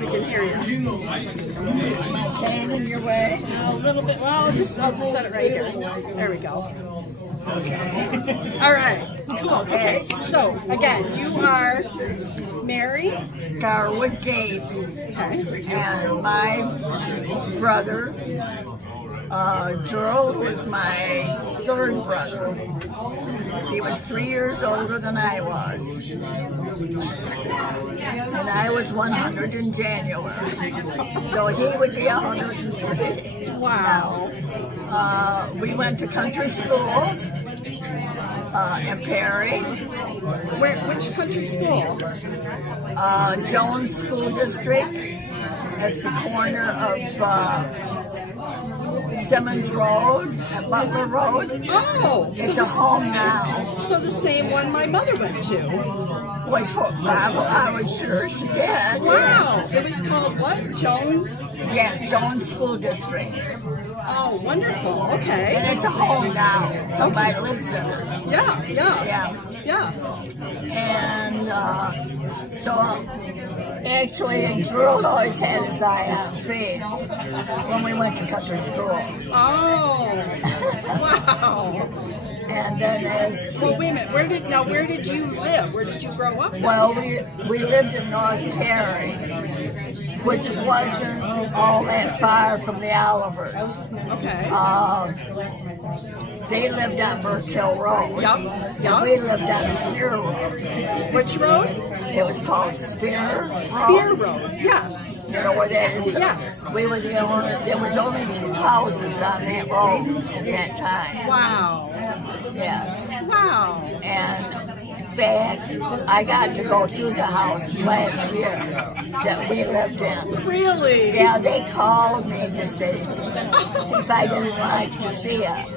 We can hear you. Is my cane in your way? A little bit. Well, I'll just set it right here. There we go. Okay. All right. Cool. Okay. So again, you are Mary Garwood Gates. Okay. And my brother, Gerald, was my third brother. He was 3 years older than I was. And I was 100 in January. So he would be 103. Wow. We went to country school in Perry. Which country school? Jones School District. That's the corner of Simmons Rd and Butler Road. Oh, It's a home now. So the same one my mother went to. Well, I was sure she did. Wow. It was called what? Jones? Yes, Jones School District. Oh, wonderful. Okay. And it's a home now. Somebody lives in it. Yeah. And so actually, Gerald always had his eye on faith when we went to country school. Oh, wow. And then as Well, wait a minute. Where did you live? Where did you grow up then? well, we lived in North Perry, which wasn't all that far from the Olivers. Okay. They lived on Burke Hill Road. Yup. We lived on Spear Road. Which road? It was called Spear Road. Yes. You know where that is? Yes. We were the only, there was only 2 houses on that road at that time. Wow. Yes. Wow. And in fact, I got to go through the house last year that we lived in. Really? Yeah, they called me to see if I didn't like to see it,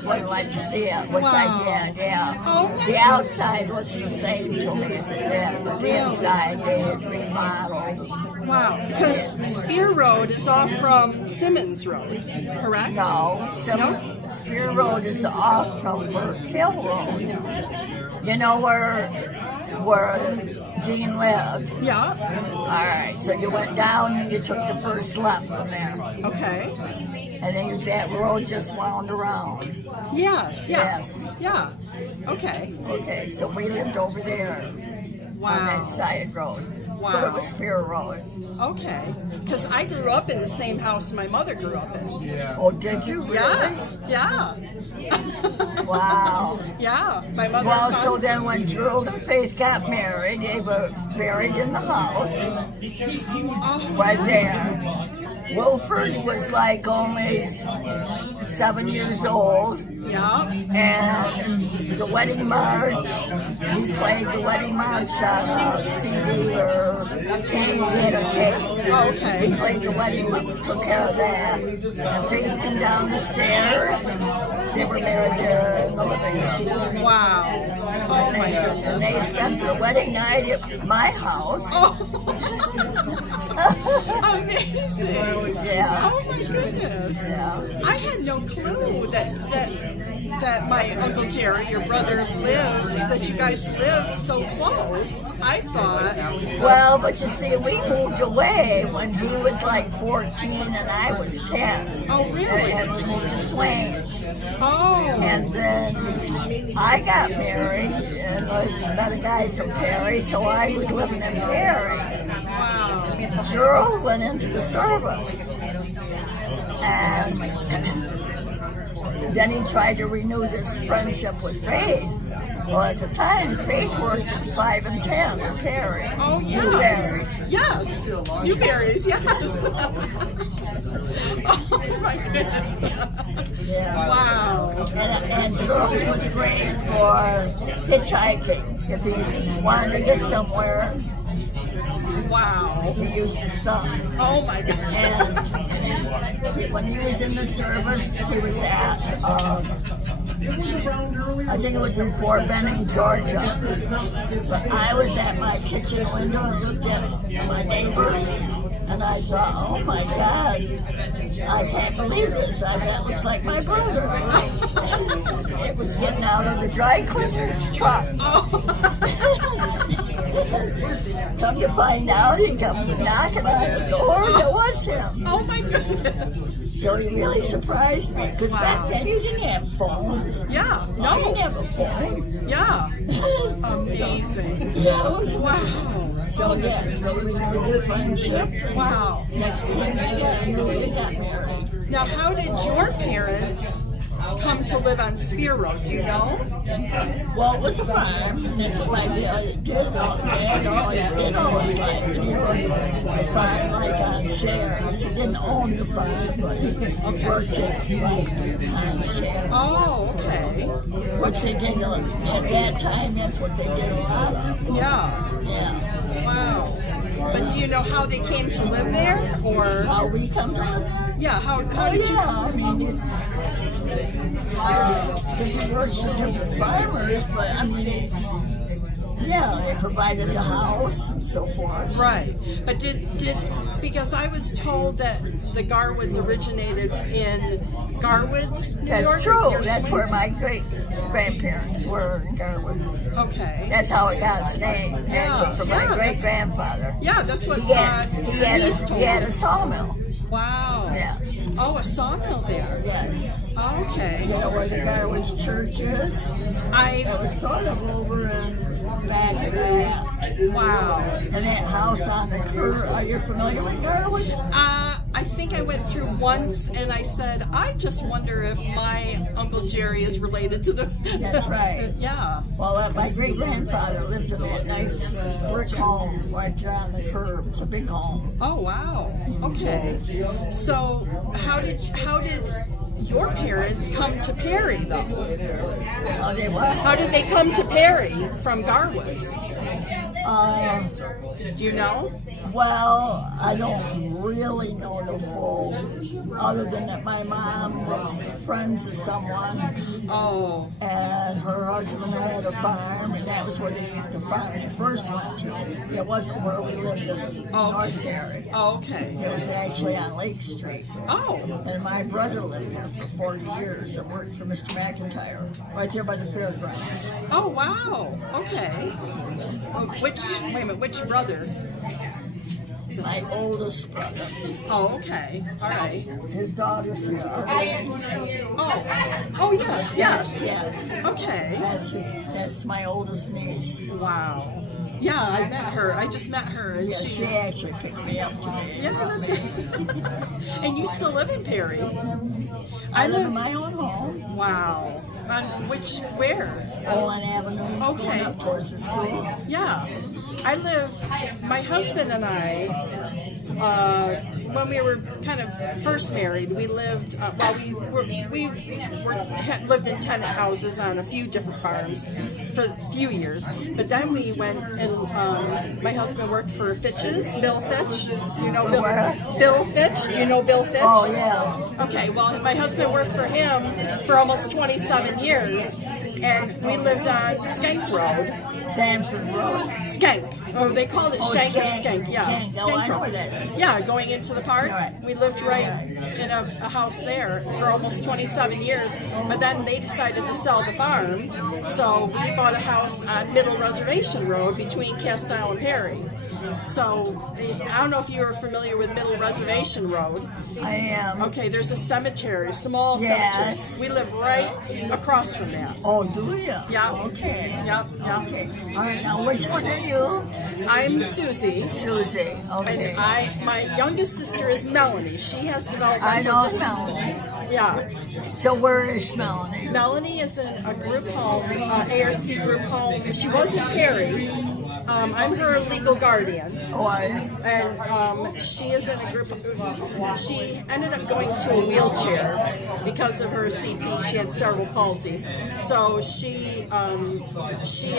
which I did, yeah. Oh, The outside looks the same to me as it did, but the inside they had remodeled. Wow. Because Spear Road is off from Simmons Road, correct? No, Spear Road is off from Burke Hill Road. You know where Jean lived? Yeah. All right, so you went down and you took the first left from there. Okay. And then that road just wound around. Yes. Yeah. Yes. Yeah. Okay. Okay, so we lived over there Wow. on that side road. Wow. But it was Spear Road. Okay. Because I grew up in the same house my mother grew up in. Oh, did you really? Yeah. Wow. Yeah. My mother. Well, so then when Gerald and Faith got married, they were married in the house right there. Wilford was like only 7 years old. Yeah. And the wedding march, he played the wedding march on a CD or a tape. He had a tape. Oh, okay. He played the wedding march, took care of that. And Faith came down the stairs. They were married there in the living room. Wow. Oh my And goodness. they spent their wedding night at my house. Oh. Amazing. Yeah. Oh my goodness. Yeah. I had no clue that my Uncle Jerry, your brother, that you guys lived so close. I thought. Well, but you see, we moved away when he was like 14 and I was 10. Oh, really? And we moved to Swains. Oh. And then I got married and I met a guy from Perry, so I was living in Perry. Wow. Gerald went into the service. And then he tried to renew this friendship with Faith. Well, at the time, Faith worked at 5 and 10 in Perry. Oh, yeah. Newberries. Yes. Newberries, yes. Oh, my goodness. Yeah. Wow. And Gerald was great for hitchhiking. If he wanted to get somewhere, Wow. he used his thumb. Oh, my God. And when he was in the service, he was at, I think it was in Fort Benning, Georgia. But I was at my kitchen window and looked at my neighbors, and I thought, oh my God, I can't believe this. That looks like my brother. It was getting out of the dry cleaner's truck. Come to find out, he come knocking on the door, and it was him. Oh my goodness. So he really surprised me, because back then you didn't have phones. Yeah. You No. didn't have a phone. Yeah. Amazing. Yeah, it was Wow. So yes, they renewed their friendship. Wow. Next thing I knew, we got married. Now, how did your parents come to live on Spear Road? Do you know? Well, it was a farm, and that's what my dad did. Dad always did all his life. And he worked the farm like on shares. He didn't own the farm, but he worked it like on shares. Oh, okay. Which they did at that time. That's what they did a lot of. Yeah. Yeah. Wow. But do you know how they came to live there, or? How we come to live there? Yeah. How did you? I mean, it's he works for different farmers, but I mean, yeah, they provided the house and so forth. Right. But did because I was told that the Garwoods originated in Garwoods, New York. That's true. Your That's swing- where my great grandparents were in Garwood's. Okay. That's how it got its name. Actually, from my yeah, great grandfather. Yeah, that's what He had Denise told he had me. a sawmill. Wow. Yes. Oh, a sawmill there. Yes. Okay. You know where the Garwood's church is? It was sort of over in back of that. Wow. And that house on the curve. Are you familiar with Garwood's? I think I went through once, and I said, I just wonder if my Uncle Jerry is related to the. That's right. Yeah. Well, my great grandfather lived in that nice brick home right there on the curb. It's a big home. Oh wow. Okay. So how did your parents come to Perry though? Oh, they what? How did they come to Perry from Garwood's? Do you know? Well, I don't really know the full, other than that my mom was friends with someone, Oh. and her husband had a farm, and that was where the farm they first went to. It wasn't where we lived in North Perry. Oh, okay. It was actually on Lake Street. Oh. And my brother lived there for 40 years and worked for Mr. McIntyre, right there by the fairgrounds. Oh wow. Okay. Oh, which brother? My oldest brother. Oh, okay. All right. His daughter's here. Oh yes, yes. Yes. Okay. That's my oldest niece. Wow. Yeah, I met her. I just met her, and Yeah, she she. actually picked me up today. Yeah, that's right. And you still live in Perry? I live in my own home. Wow. On where? Olin Avenue, Okay. going up towards the school. Yeah. My husband and I, when we were kind of first married, we lived, lived in tenant houses on a few different farms for a few years. But then we went and my husband worked for Fitch's, Bill Fitch. Do you know Bill Fitch? Do you know Bill Fitch? Oh, yeah. Okay, well, my husband worked for him for almost 27 years, and we lived on Skank Road. Sanford Road. Skank. Oh, they called it Shank or Skank. Yeah. Skank. Oh, I know where that is. Yeah, going into the park. Right. We lived right in a house there for almost 27 years, but then they decided to sell the farm, so we bought a house on Middle Reservation Road between Castile and Perry. So, I don't know if you're familiar with Middle Reservation Road. I am. Okay, there's a cemetery, a small Yes. cemetery. We live right across from that. Oh, do you? Yeah. Okay. Yep, yep. Okay. All right, now which one are you? I'm Susie. Susie. Okay. And my youngest sister is Melanie. She has developmental I know disability. Melanie. Yeah. So where is Melanie? Melanie is in a group home, ARC group home. She was in Perry. I'm her legal guardian. Oh, are you? And she is in a group. She ended up going to a wheelchair because of her CP. She had cerebral palsy, so she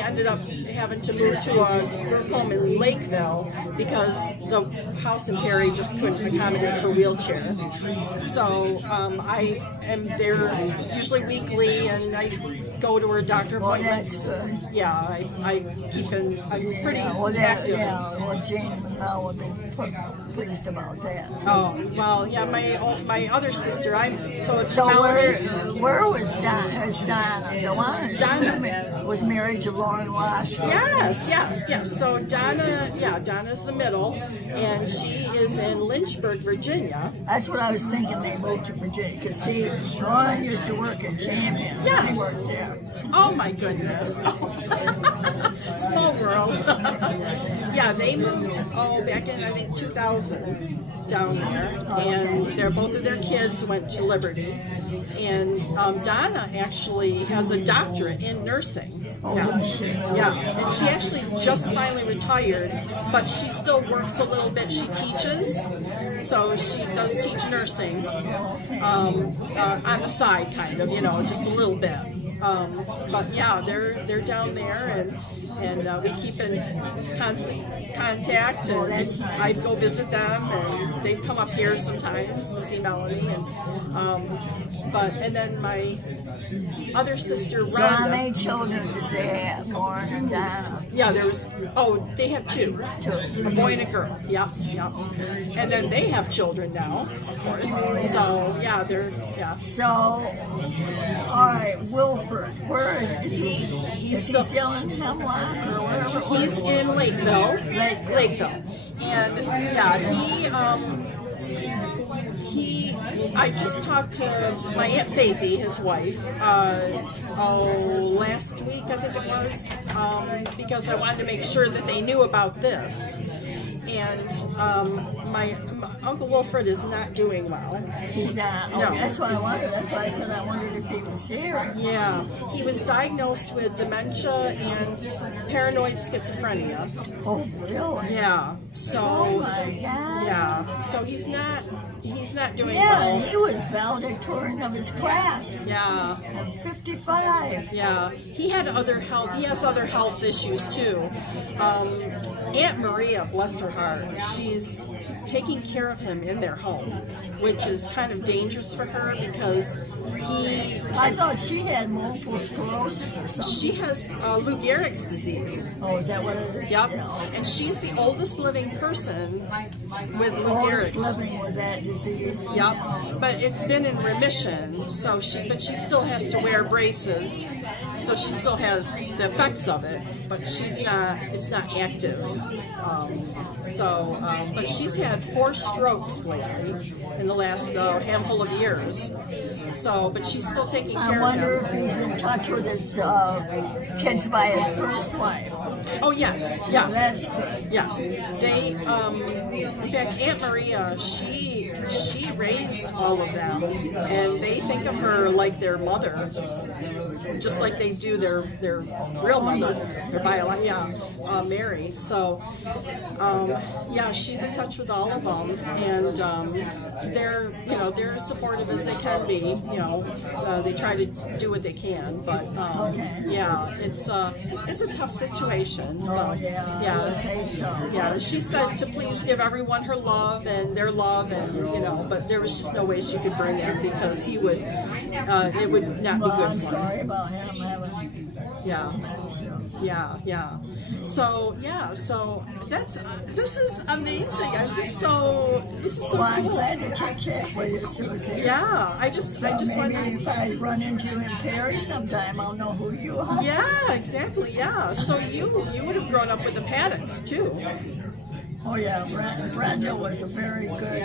ended up having to move to a group home in Lakeville because the house in Perry just couldn't accommodate her wheelchair. So I am there usually weekly, and I go to her doctor appointments. Well, that's Yeah, I keep in. I'm pretty well, active. Yeah, well, Jane and Mel would be pleased about that. Oh, well, yeah, my other sister, so it's So Melody. where was Donna? Donna was married to Lauren Washington. Yes. So Donna's the middle, and she is in Lynchburg, Virginia. That's what I was thinking. They moved to Virginia because see, Lauren used to work at Champion. Yes. He worked there. Oh my goodness. Small world. Yeah, they moved back in I think 2000 down there, and both of their kids went to Liberty, and Donna actually has a doctorate in nursing. Yeah, and she actually just finally retired, but she still works a little bit. She teaches, so she does teach nursing on the side, kind of, just a little bit. But yeah, they're down there, and we keep in constant contact, and I go visit them, and they've come up here sometimes to see Melanie, and then my other sister Rhonda. So how many children did they have, Lauren and Donna? Yeah, they have two, a boy and a girl. Yep. And then they have children now, of course. So yeah, So, all right, Wilford, where is he? Is he still in Hemlock or wherever? He's in Lakeville. And yeah, I just talked to my Aunt Faithy, his wife, last week I think it was, because I wanted to make sure that they knew about this. And my Uncle Wilfred is not doing well. He's not. No. That's why I wondered. That's why I said I wondered if he was here. Yeah, he was diagnosed with dementia and paranoid schizophrenia. Oh, really? Yeah. So. Oh my God. Yeah. So he's not doing Yeah, well. and he was valedictorian of his class. Yeah. At 55. Yeah. He has other health issues too. Aunt Maria, bless her heart, she's taking care of him in their home, which is kind of dangerous for her because I thought she had multiple sclerosis or something. she has Lou Gehrig's disease. Oh, is that what it is? Yep. Yeah. And she's the oldest living person with Lou Oldest Gehrig's. living with that disease. Yep. Yeah. But it's been in remission, but she still has to wear braces, so she still has the effects of it, but it's not active. But she's had 4 strokes lately in the last handful of years. So, but she's still taking care of him. I wonder if he's in touch with his kids by his first wife. Oh yes. That's good. Yes, they. In fact, Aunt Maria, she raised all of them, and they think of her like their mother, just like they do their real mother, their biological, Mary. So, she's in touch with all of them, and they're as supportive as they can be. They try to do what they can, but it's a tough situation. So I'd say so. yeah, she said to please give everyone her love and their love, and but there was just no way she could bring him because it would not be good I'm for him. sorry about him having Yeah. So this is amazing. This is so Well, I'm cool. glad to chat with you, Susie. Yeah, I just Maybe want if I run into you in Paris sometime, I'll know who you are. Yeah, exactly. Yeah. So you would have grown up with the Paddocks too. Oh yeah, Brenda was a very good.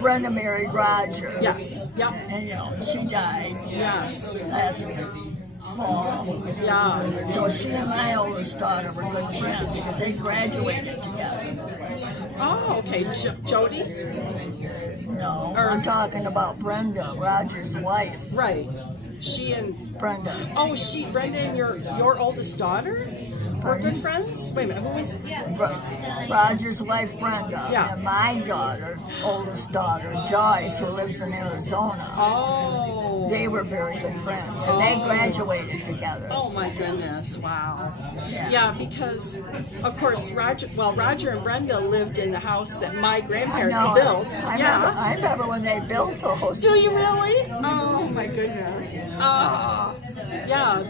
Brenda married Roger. Yes. Yep. And she died Yes. last fall. Yeah. So she and my oldest daughter were good friends because they graduated together. Oh, okay. Jody? No, I'm talking about Brenda, Roger's wife. Right. She and Brenda. oh, Brenda and your oldest daughter were good friends? Wait a minute, who was Roger's wife, Brenda. Yeah. And my daughter, oldest daughter, Joyce, who lives in Arizona. Oh. They were very good friends, and they graduated together. Oh my goodness! Wow. Yes. Yeah, because of course Roger and Brenda lived in the house that my grandparents built. I remember when they built the house. Do you really? Oh my goodness. Yeah,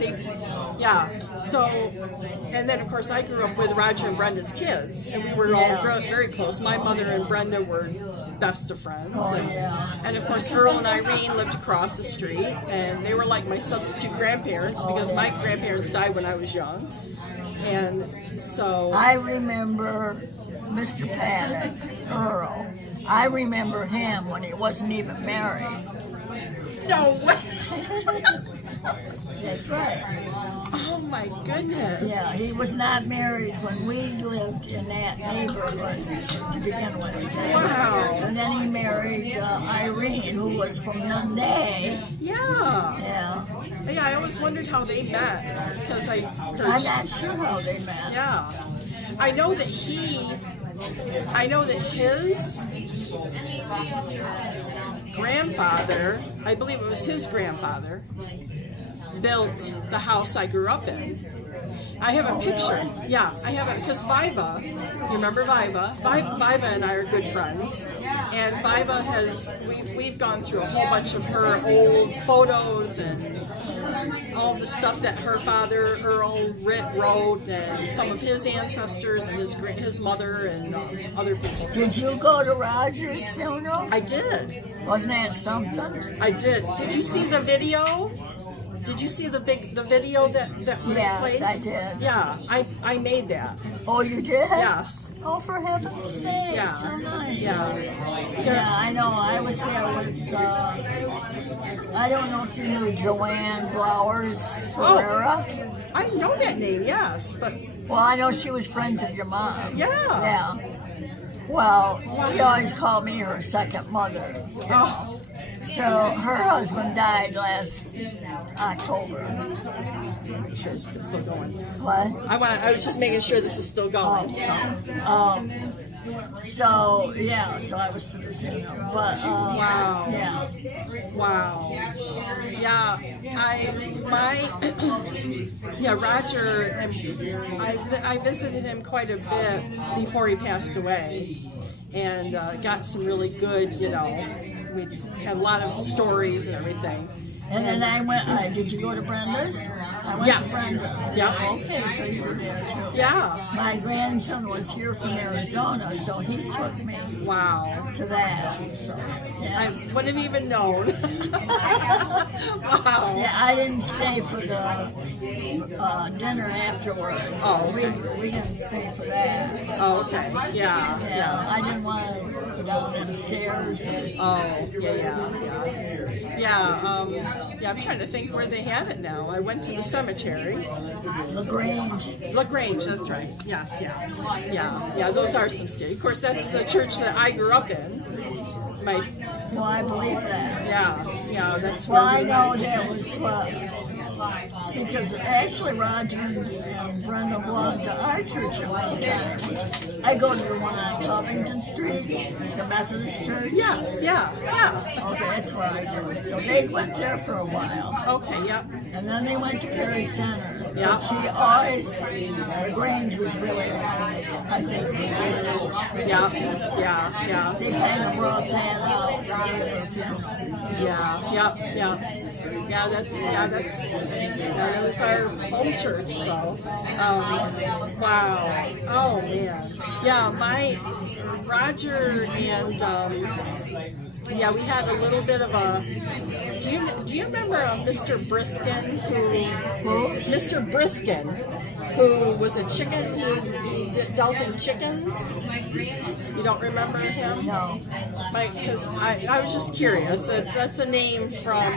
Yeah. So, and then of course I grew up with Roger and Brenda's kids, and we were all very close. My mother and Brenda were best of friends. And of course Earl and Irene lived across the street, and they were like my substitute grandparents because my grandparents died when I was young. And so I remember Mr. Paddock, Earl. I remember him when he wasn't even married. no way. That's right. Oh my goodness. Yeah, he was not married when we lived in that neighborhood to begin with. Wow. And then he married Irene, who was from Nunday. Yeah. Yeah. Yeah, I always wondered how they met because I heard. I'm not sure how they met. Yeah. I know that his grandfather, I believe it was his grandfather, built the house I grew up in. I have a picture. Yeah, I have it because Viva, you remember Viva? Viva and I are good friends, and Viva we've gone through a whole bunch of her old photos and all the stuff that her father Earl wrote, and some of his ancestors and his mother and other people. Did you go to Roger's funeral? I did. Wasn't that something? I did. Did you see the video? Did you see the video that we played? Yes, I did. Yeah, I made that. Oh, you did? Yes. Oh, for heaven's sake! Yeah. How nice. Yeah. Yeah, I know. I was there with. I don't know if you knew Joanne Blowers Ferreira. I know that name. Yes, but Well, I know she was friends with your mom. yeah. Yeah. Well, she always called me her second mother. Oh, So her husband died last October. make sure it's still going. What? I was just making sure this is still going. So yeah, so I was to the funeral, but Wow. yeah, Wow. Yeah, Roger, and I visited him quite a bit before he passed away, and got some really good, we had a lot of stories and everything. and then I went. Did you go to Brenda's? I went Yes. to Brenda. Yeah. Okay, so you were there too. Yeah. My grandson was here from Arizona, so he took me Wow. to that. So, yeah. I wouldn't have even known. Wow. Yeah, I didn't stay for the dinner afterwards. Oh, we didn't stay for that. Oh, okay. Yeah. Yeah, I didn't want to go down them stairs. Oh, yeah. I'm trying to think where they had it now. I went to the cemetery. LaGrange, that's right. Yes, yeah. Those are some stairs. Of course, that's the church that I grew up in. Well, I believe that. Yeah, that's. Well, I know that was see, because actually Roger and Brenda belonged to our church at one time. I go to the one on Covington Street, the Methodist Church. Yes, yeah. Okay, that's where I go. So they went there for a while. Okay, yep. And then they went to Perry Center. Yeah. But she always, LaGrange was really, I think, the church. Yeah. They kind of brought that out. Yeah, that was our home church, so, wow, oh man, yeah, Roger and, we had a little bit of a, do you remember Mr. Briskin, Mr. Briskin, who was a chicken, he dealt in chickens? You don't remember him? No. Because I was just curious. That's a name from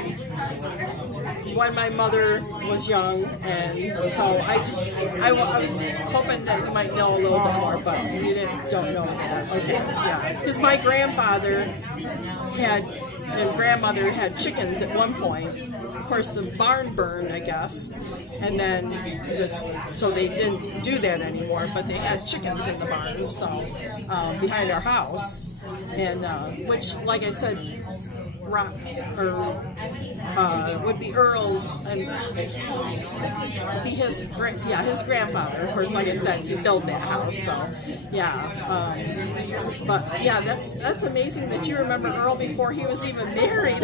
when my mother was young, and so I was hoping that you might know a little bit more, but you don't know that. Okay, yeah. Because my grandfather and grandmother had chickens at one point. Of course, the barn burned, I guess, and then so they didn't do that anymore. But they had chickens in the barn, so behind our house, and which, like I said, would be Earl's and be his grandfather. Of course, like I said, he built that house. So but yeah, that's amazing that you remember Earl before he was even married.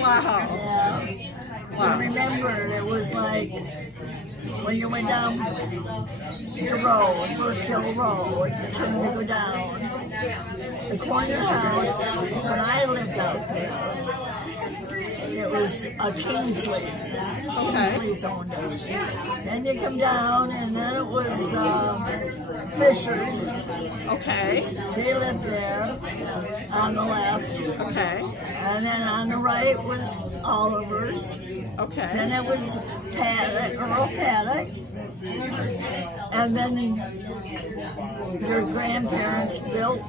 Wow. I remember it was like when you went down the road, Burke Hill Road, you turned to go down. The corner house, when I lived out there, it was a Kingsley. Kingsley's owned it. Then you come down, and then it was Fisher's. Okay. They lived there on the left. Okay. And then on the right was Oliver's. Okay. Then it was Earl Paddock. And then your grandparents built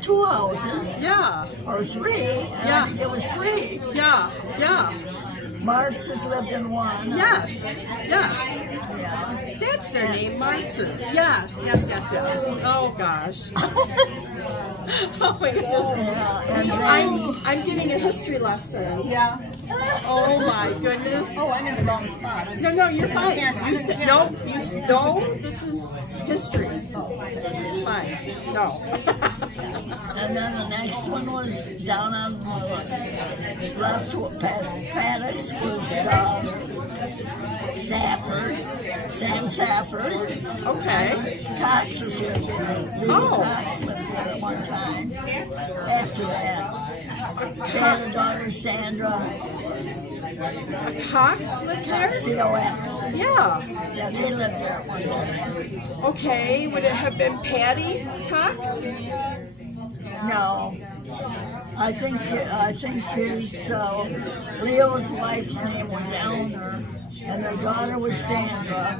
2 houses. Yeah. Or 3. And Yeah. I think it was 3. Yeah. Yeah. Marx has lived in 1. Yes. Yes. Yeah. That's their name, Marx's. Yes. Yes. Yes. Yes. Oh gosh. Oh my goodness. Yeah. And then, I'm getting a history lesson. Yeah. Oh my goodness. Oh, I'm in the wrong spot. No, you're fine. No, this is history. It's fine. No. and then the next one was down on the left past Paddock's was Sam Safford. Okay. Cox has lived there. Cox lived there at one time. After that, they had a daughter, Sandra. Cox lived there? COX. Yeah. Yeah, they lived there at one time. Okay. Would it have been Patty Cox? No. I think his Leo's wife's name was Eleanor, and their daughter was Sandra.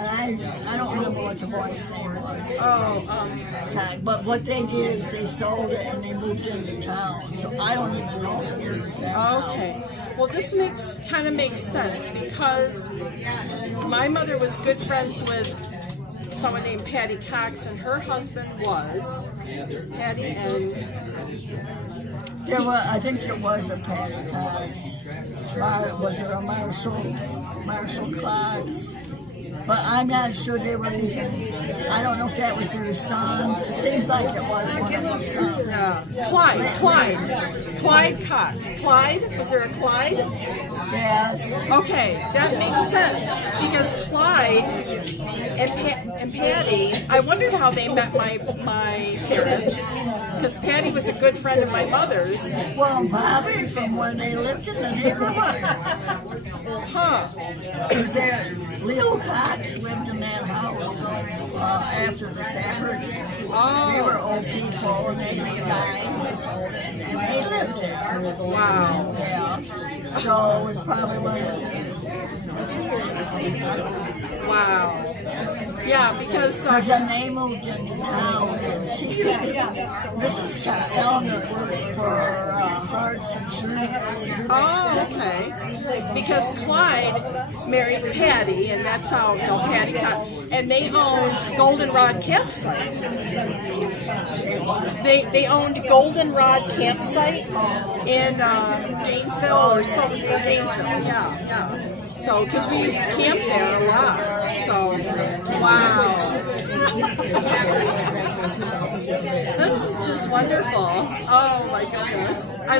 And I don't remember what the boy's name was. But what they did is they sold it and they moved into town. So I don't even know who it is. Okay. Well, this kind of makes sense because my mother was good friends with someone named Patty Cox, and her husband was Patty and I think there was a Patty Cox. Was there a Marshall Cox? But I'm not sure they were even. I don't know if that was their sons. It seems like it was one of their sons. Yeah. Clyde Cox. Clyde? Was there a Clyde? Yes. Okay, that makes sense because Clyde and Patty. I wondered how they met my parents because Patty was a good friend of my mother's. Well, Bobby, from when they lived in the neighborhood. Huh. Was there? Leo Cox lived in that house after the Saffords. Oh. They were old people and they died and sold it, and they lived there. Wow. Yeah. So it was probably one of the. Wow. Yeah, because then they moved into town, and Mrs. Eleanor worked for Hearts Insurance. Oh, okay. Because Clyde married Patty, and that's how Patty got. And they owned Goldenrod Campsite. They owned Goldenrod Campsite in Gainesville or something. Gainesville, yeah. So, because we used to camp there a lot. So, wow. This is just wonderful. Oh my goodness. I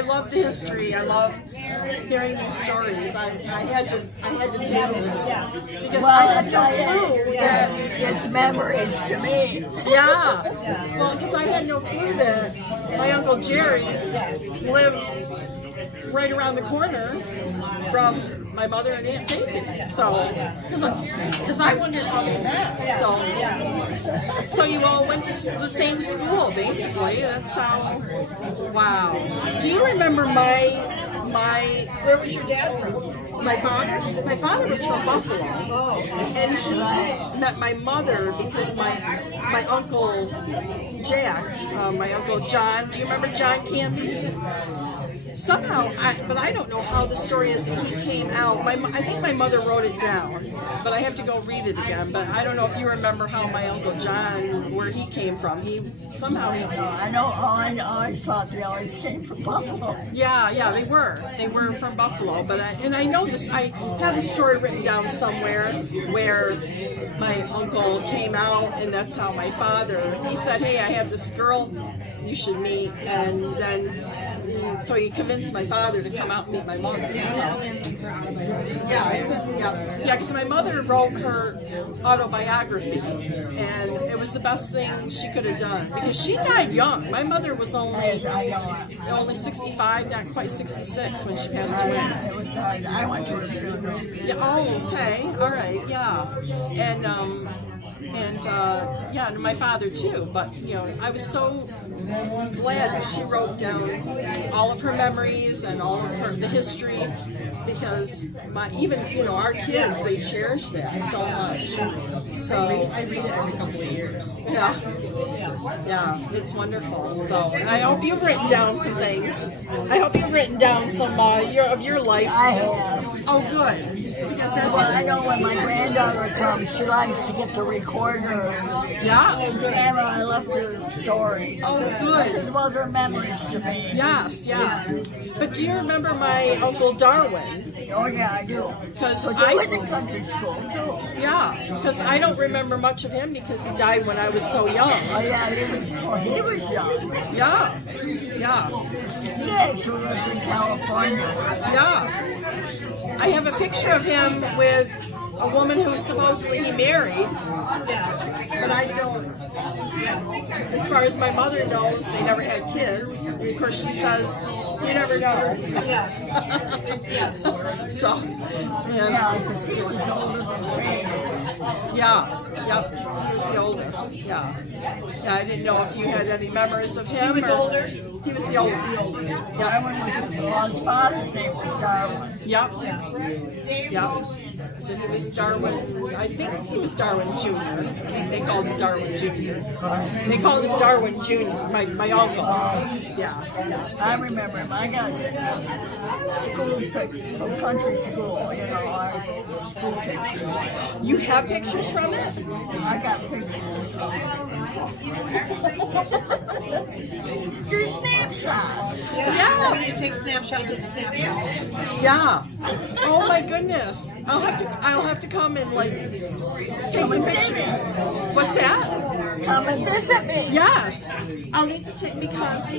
love the history. I love hearing these stories. I had to tell this because I had no clue. It's memories to me. Yeah. Well, because I had no clue that my Uncle Jerry lived right around the corner from my mother and Aunt Faithy. So, because I wondered how they met. So you all went to the same school, basically. That's how. Wow. Do you remember my? Where was your dad from? My father. My father was from Buffalo. Oh. And he met my mother because my uncle Jack, my uncle John. Do you remember John Canby? Somehow, but I don't know how the story is that he came out. I think my mother wrote it down, but I have to go read it again. But I don't know if you remember how my Uncle John, where he came from. I know. I always thought they always came from Buffalo. Yeah, they were from Buffalo. But I know this. I have this story written down somewhere where my uncle came out, and that's how my father. He said, "Hey, I have this girl you should meet," and then so he convinced my father to come out and meet my mother. So. Because my mother wrote her autobiography, and it was the best thing she could have done because she died young. My mother was only 65, not quite 66 when she passed away. It was hard. I went to her funeral. Yeah. Oh, okay. All right. Yeah. And my father too. But I was so glad that she wrote down all of her memories and all of the history, because our kids, they cherish that so much. So I read it every couple of years. Yeah, it's wonderful. So I hope you've written down some things. I hope you've written down some of your life. I have. Oh, good. Because Well, I know when my granddaughter comes, she likes to get the recorder. Yeah. She said, Emma, I love your stories. Oh, good. Because well, they're memories to me. Yes, yeah. But do you remember my Uncle Darwin? Oh, yeah, I do. Because I was in country school, too. Yeah, because I don't remember much of him because he died when I was so young. Oh, yeah, he was young. Yeah. He actually lived in California. Yeah. I have a picture of him with a woman who supposedly he married, but I don't. As far as my mother knows, they never had kids. And of course, she says, you never know. So, Yeah, because he was older than Faye. Yep, he was the oldest. Yeah, I didn't know if you had any memories of him. He was older? He was the oldest. Darwin was his father's name was Darwin. Yep. So he was Darwin, I think he was Darwin Jr. I think they called him Darwin Jr. They called him Darwin Jr., my uncle. Yeah. I remember him. I got school from country school, our school pictures. You have pictures from it? I got pictures. Your snapshots. Yeah. You take snapshots of the snapshots. Yeah. Oh my goodness. I'll have to come and take some pictures. What's that? Come and visit me. Yes. I'll need to take because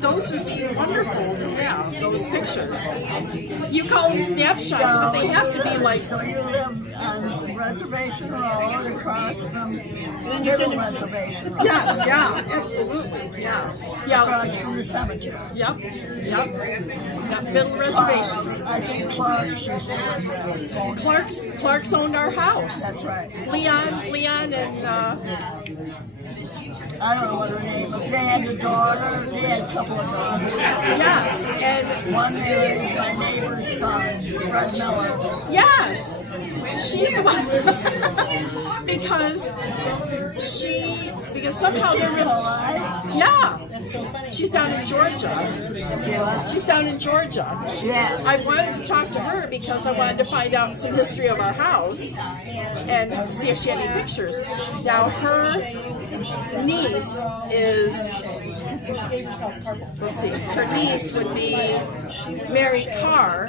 those would be wonderful to have, those pictures. You call them snapshots, but they have to be So you live on Reservation Road across from Middle Reservation Road. Yes, yeah, absolutely. Yeah. Across from the cemetery. Yep. Middle reservation. I think Clark's used to live there. Clark's owned our house. That's right. Leon and I don't know what her name was. They had a daughter. They had a couple of daughters. yes, and One married my neighbor's son, Fred Miller. yes, she's the one because somehow She's they're still alive. yeah. That's so funny. She's down in Georgia. She's down in Georgia. Yes. I wanted to talk to her because I wanted to find out some history of our house and see if she had any pictures. Now her niece is, let's see, her niece would be Mary Carr,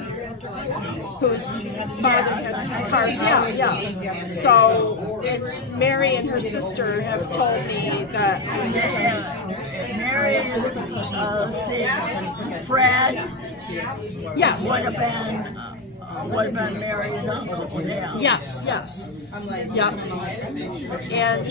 whose father had cars. Yeah. So Mary and her sister have told me that. Mary and let's see, Fred Yes. would have been Mary's uncle. Yeah. Yes. Yep. And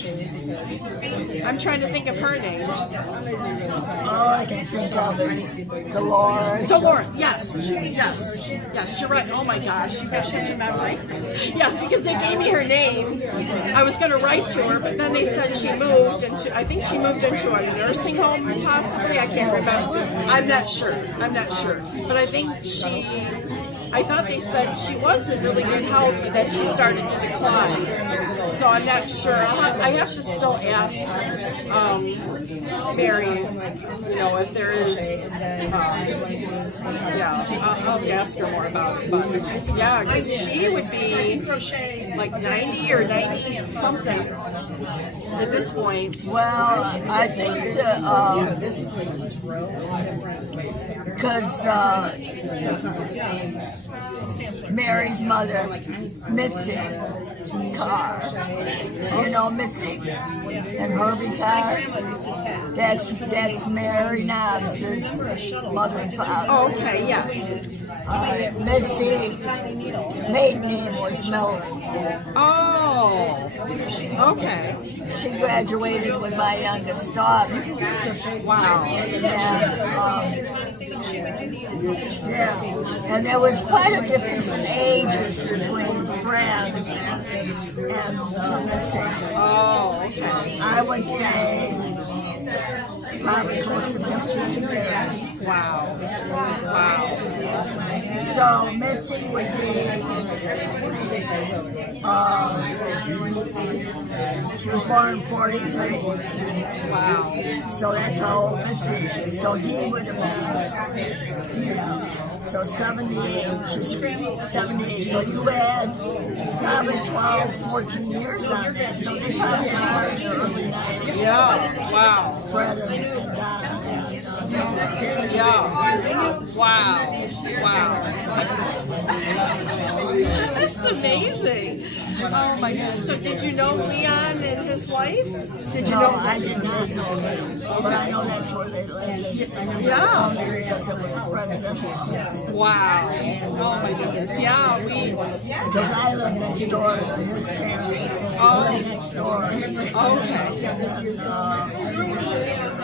I'm trying to think of her name. All I can think of is Dolores. Yes, you're right. Oh my gosh, you got such a memory. Yes, because they gave me her name. I was going to write to her, but then they said she moved into, I think she moved into a nursing home, possibly. I can't remember. I'm not sure. But I think I thought they said she was in really good health, but then she started to decline. So I'm not sure. I have to still ask Mary, if there is. I'll ask her more about it. But yeah, because she would be like 90 or 90 something at this point. Well, I think that because Mary's mother, Mitzi Carr, You know Missy and Herbie Carr? That's Mary Knobs' mother and father. Oh, okay, yes. Missy, maiden name was Miller. Oh, okay. She graduated with my youngest daughter. Wow. And there was quite a difference in ages between Fred and Missy. Oh, okay. I would say probably close to 15 years. Wow. Wow. So Mitzi would be, she was born in 43. Wow. So that's how old Mitzi is. So he would have been, so 78, she's 78. So you had probably 12, 14 years on that. So they probably are in the early 90s. Yeah. Wow. Fred and Don. Yeah. Wow. Wow. This is amazing. Oh my goodness. So did you know Leon and his wife? Did you know? I did not know them, but I know that's where they lived. Yeah. Because it was friends and laws. Wow. Oh my goodness. Yeah, Because I lived next door to his parents. Lived next door. Okay.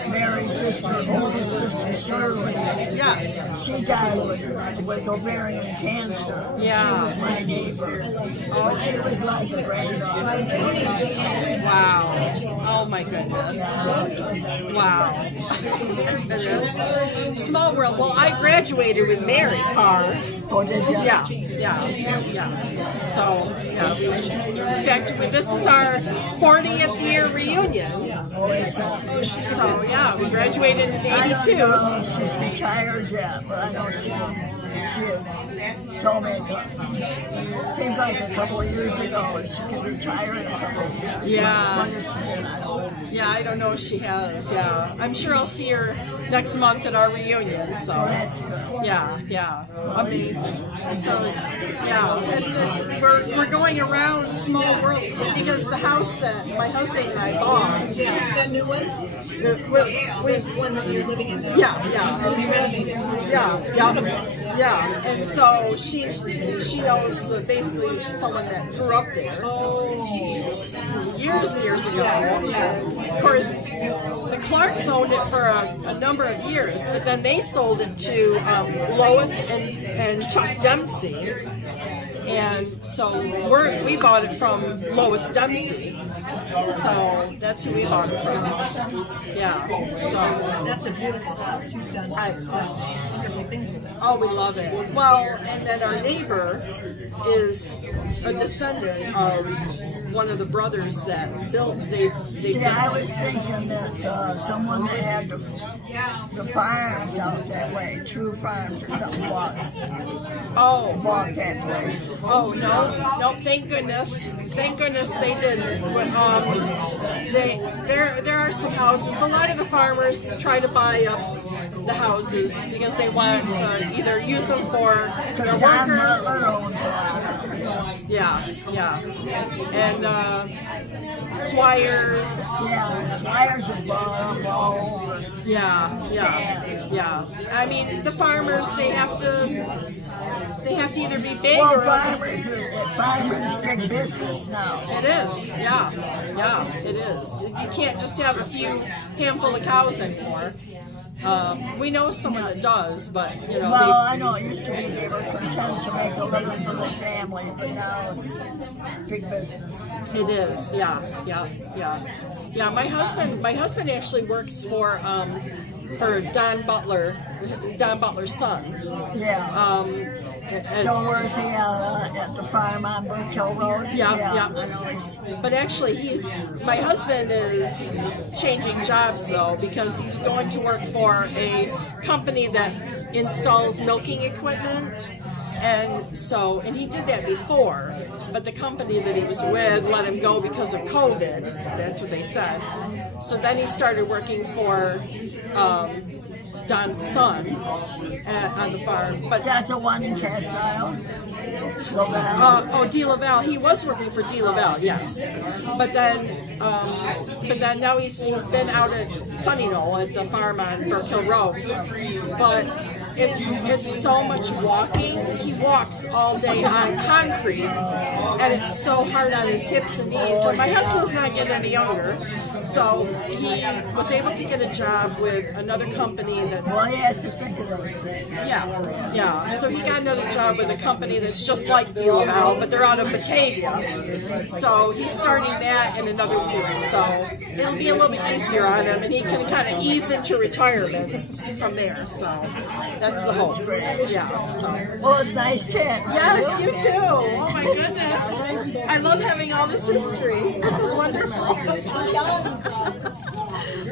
Mary's sister, oldest sister Shirley. Yes. She died with ovarian cancer. Yeah. She was my neighbor. But she was like a granddaughter. Wow. Oh my goodness. Wow. Small world. Well, I graduated with Mary Carr. Oh, did you? Yeah. So, in fact, this is our 40th year reunion. So, yeah, we graduated in I don't 82. know if she's retired yet, but I know she told me seems like a couple of years ago she could retire in a couple of years. Yeah. When is she in? I don't know. Yeah, I don't know if she has. Yeah. I'm sure I'll see her next month at our reunion. So, Oh, that's good. yeah. Amazing. So, yeah, we're going around Small World because the house that my husband and I bought. The new one? With One that you're living in? Yeah. And so she knows basically someone that grew up there years and years ago. Of course, the Clarks owned it for a number of years, but then they sold it to Lois and Chuck Dempsey. And so we bought it from Lois Dempsey. So that's who we bought it from. Yeah. So That's a beautiful house. You've done such wonderful things with it. oh, we love it. Well, and then our neighbor is a descendant of one of the brothers that built. They See, I was thinking that someone that had the farms out that way, True Farms or something, bought that place. Oh no! Thank goodness they didn't. But, there are some houses. A lot of the farmers try to buy up the houses because they want to either use them for their workers. Yeah, and Swires. Yeah, Swires and Ball. Yeah. I mean, the farmers they have to either be big Well, or farmers big business now. it is. Yeah, it is. You can't just have a handful of cows anymore. We know someone that does, but Well, I know it used to be they were content to make a living for their family, but now it's big business. it is. Yeah. My husband actually works for Don Butler's son. Yeah. And, So where's he at the farm on Burke Hill Road? Yeah. I know he's. But actually, my husband is changing jobs though because he's going to work for a company that installs milking equipment, and he did that before, but the company that he was with let him go because of COVID. That's what they said. So then he started working for Don's son on the farm. But Is that the one in cast iron? Lavelle? D. Lavelle, he was working for D. Lavelle, yes. But then now he's been out at Sunny Knoll at the farm on Burke Hill Road. But it's so much walking. He walks all day on concrete, and it's so hard on his hips and knees. And my husband's not getting any younger, so he was able to get a job with another company that's... Well, he has to think of those things. Yeah. So he got another job with a company that's just like D. Lavelle, but they're out of Batavia. So he's starting that in another week. So it'll be a little bit easier on him, and he can kind of ease into retirement from there. So that's the hope. Yeah. So. Well, it's nice chatting. Yes, you too. Oh my goodness. I love having all this history. This is wonderful.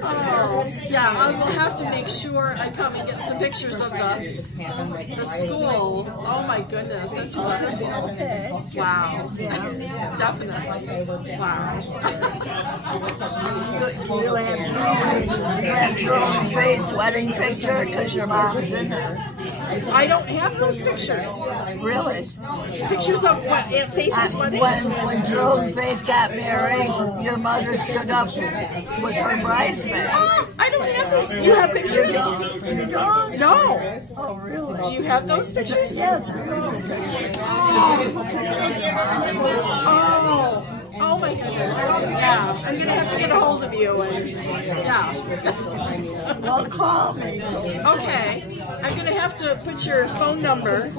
Oh, yeah, I will have to make sure I come and get some pictures of the school. Oh my goodness, that's wonderful. Wow. Definitely. Wow. You have your own face wedding picture because your mom's in there. I don't have those pictures. Really? Pictures of what? Aunt Faith's wedding? When Gerald and Faith got married, your mother stood up with her bridesmaid. Oh, I don't have those. You have pictures? You don't? No. Oh, really? Do you have those pictures? Yes, beautiful picture. Oh my goodness. Yeah, I'm going to have to get a hold of you. And, yeah. Well, call me. Okay. I'm going to have to put your phone number